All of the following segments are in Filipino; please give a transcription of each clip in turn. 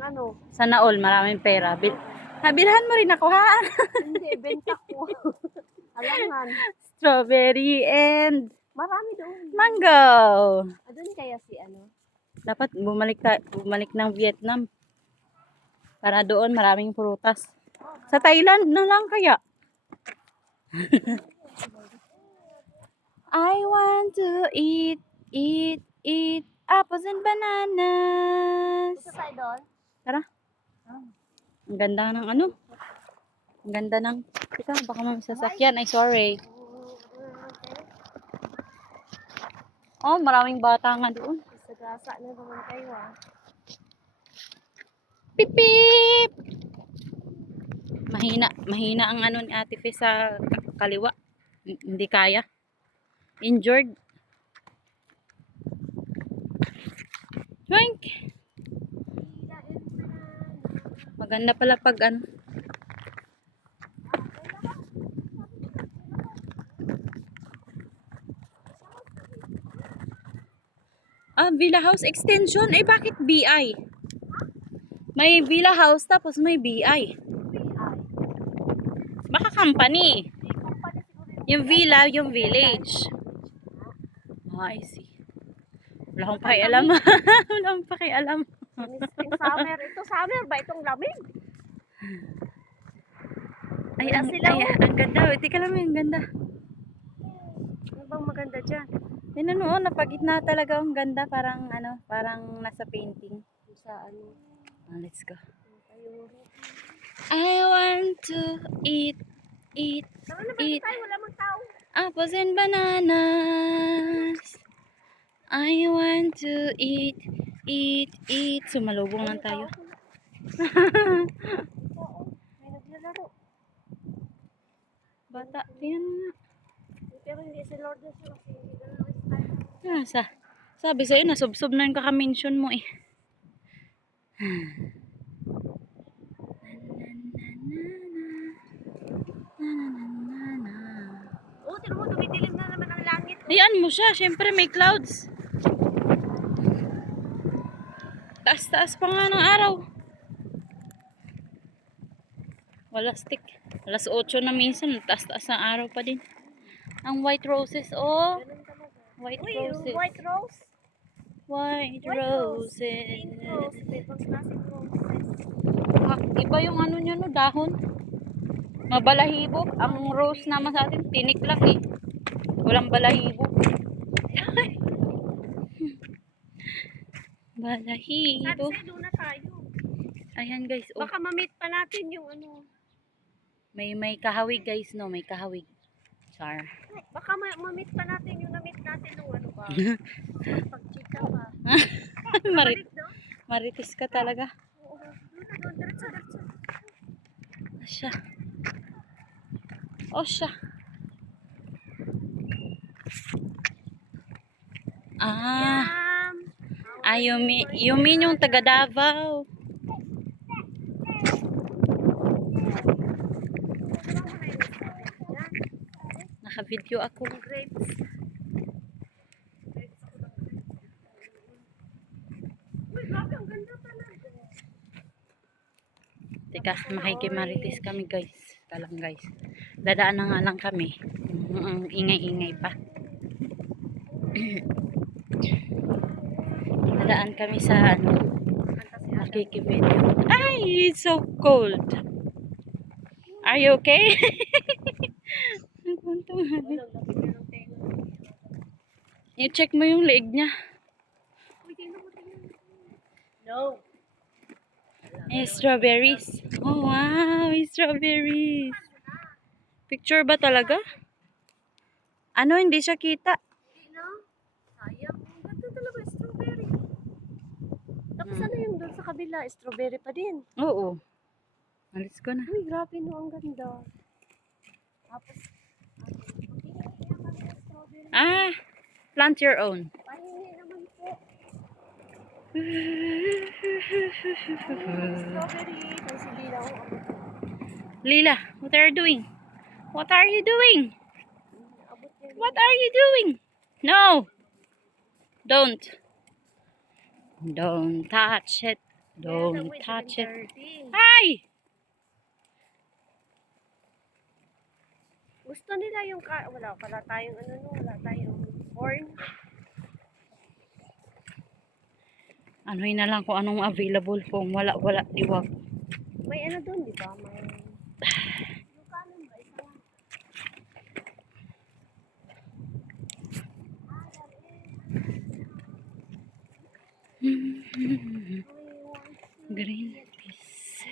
ano? Sana all, maraming pera. Bilhan mo rin ako, ha? Hindi, benta ko. Alangan. Strawberry and Marami doon. mango. Doon kaya si ano? Dapat bumalik ng Vietnam. Para doon maraming prutas. Sa Thailand na lang kaya. I want to eat apples and bananas. Gusto tayo doon? Tara. Ang ganda ng ano? Ang ganda ng... Teka, baka may sasakyan. Ay, sorry. Oh, maraming bata nga doon. Sagasa na naman kayo ah. Pip, pip! Mahina ang ano ni Ate Fe sa kaliwa. Hindi kaya. Injured. Drink. Maganda pala pag ano. Villa House Extension. Eh, bakit BI? May Villa House tapos may BI. Baka company. Yung villa, yung village. I see. Wala akong pakialam. Wala akong pakialam. Summer. Ito summer ba? Itong lamig? Ay, ang ganda. Hindi ka lang yung ganda. Ano bang maganda dyan? Yan ano, napagitna talaga ang ganda. Parang ano, parang nasa painting. Sa ano? Let's go. I want to eat Tayo, wala mang tao. apples and bananas. I want to eat. Sumalubong lang tayo. May naglalaro. Bata, tingnan mo nga. Pero hindi si Lord na siya kasi hindi na lang Sabi sa'yo, nasubsob na yung kaka-mention mo eh. Oo, tino mo, dumidilim na naman ang langit. Ayan mo siya, syempre may clouds. Taas-taas pa nga ng araw. Walastik. Alas 8 na minsan, taas-taas ng araw pa din. Ang white roses, oh. White roses. White rose? White roses. Pink rose. Ibang klaseng roses. Iba yung ano niya, no, dahon. Mabalahibo. Ang rose naman sa atin, tinik lang eh. Walang balahibo. Balahibo. Sabi doon na tayo. Ayan guys, oh. Baka ma-meet pa natin yung ano. May kahawig guys, no, may kahawig. Char. Baka ma-meet pa natin yung na-meet natin nung ano ba. Pag-chika pa. Maritis ka talaga. Oo, doon, diretso. Siya. Oh, siya. Yumi yung taga Davao. Naka-video ako. Grapes. Uy, grabe, ang ganda talaga. Teka, makikimaritis kami guys. Talang guys. Dadaan na nga lang kami. Ingay-ingay pa. Dadaan kami sa ano. Makikivideo. Ay, it's so cold. Are you okay? I-check mo yung leeg niya. No. Strawberries. Oh, wow. Strawberries. Picture ba talaga? Ano, hindi siya kita. No? Sayang. Ang ganda talaga, strawberry. Tapos ano yung doon sa kabila? Strawberry pa din. Oo. Alis ko na. Uy, grabe no, ang ganda. Tapos, Plant your own. pahingi naman po. Strawberry. Kasi Lila ko. Lila, what are you doing? What are you doing? What are you doing? No! Don't touch it. Don't Wait, touch it. 7:30. Ay! Gusto nila yung wala pala tayong ano no, wala tayong corn. Anuhin na lang kung anong available. Kung wala, iwag. May ano doon, di ba? May yung kanin ba? Isa lang. Green peas.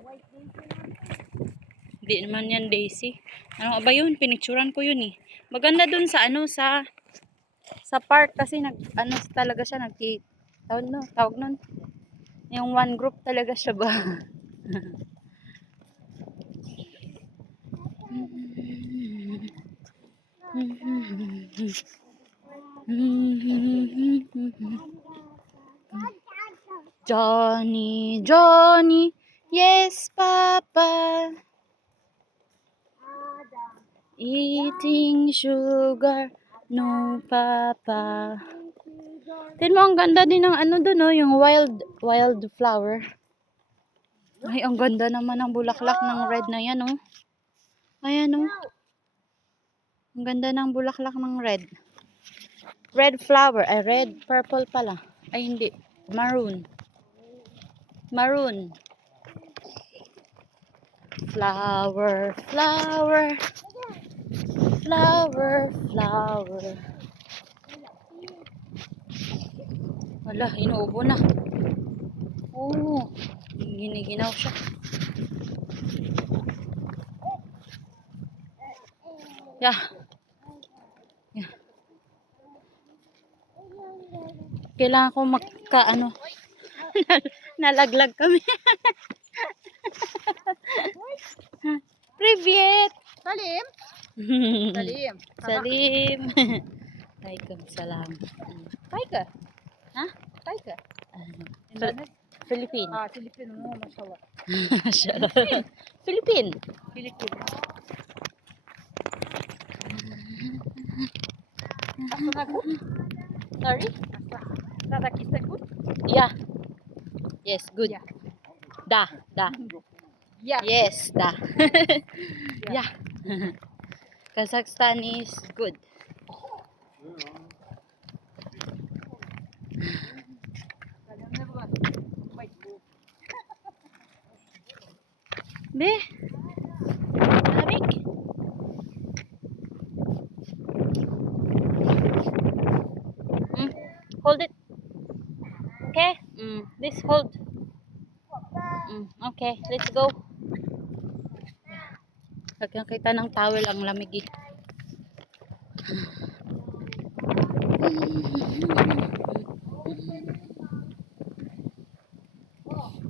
White daisy lang. Hindi naman yan Daisy. Ano ba yun? Pinicturan ko yun eh. Maganda dun sa ano, sa park kasi ano talaga siya, tawag nun. Yung one group talaga siya ba? Johnny, Johnny, yes, Papa. Eating sugar, no, Papa. Tignan mo, ang ganda din ng ano dun, no? Yung wild flower. Ay, ang ganda naman ng bulaklak ng red na yan, oh. Ayan, oh. Ang ganda ng bulaklak ng red. Red flower. Ay, red. Purple pala. Ay, hindi. Maroon. Maroon. Flower, flower. Flower, flower. Wala, inuubo na. Oo. Giniginaw siya. Yeah. Yeah. Kailangan ko ano. Nalaglag kami. Привет. Salim? Salim. Salim. Waalaikum salam. Paika. Ha? Paika. Philippine. Filipino mo, mashallah. Mashallah. Philippine. Filipino. Sorry? Kazakhstan good? Yeah. Yes, good. Yeah. Da. Yeah. Yes, da. Yeah. Kazakhstan is good. Be. Lamig. Hold it. Okay? This hold. Okay, let's go. Nagkakita ng towel, ang lamig eh.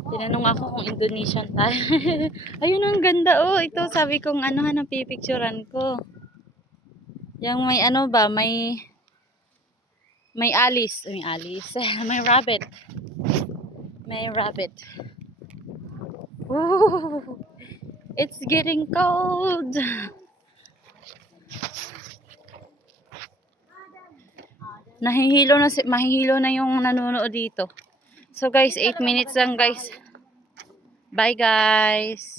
Tinanong ako kung Indonesian tayo. Ayun, ang ganda oh. Ito sabi kong ano, napipicturan ko. Yung may ano ba, may Alice. May Alice. May rabbit. May rabbit. Ooh, it's getting cold. Mahihilo na yung nanonood dito. So guys, 8 minutes lang guys. Bye guys.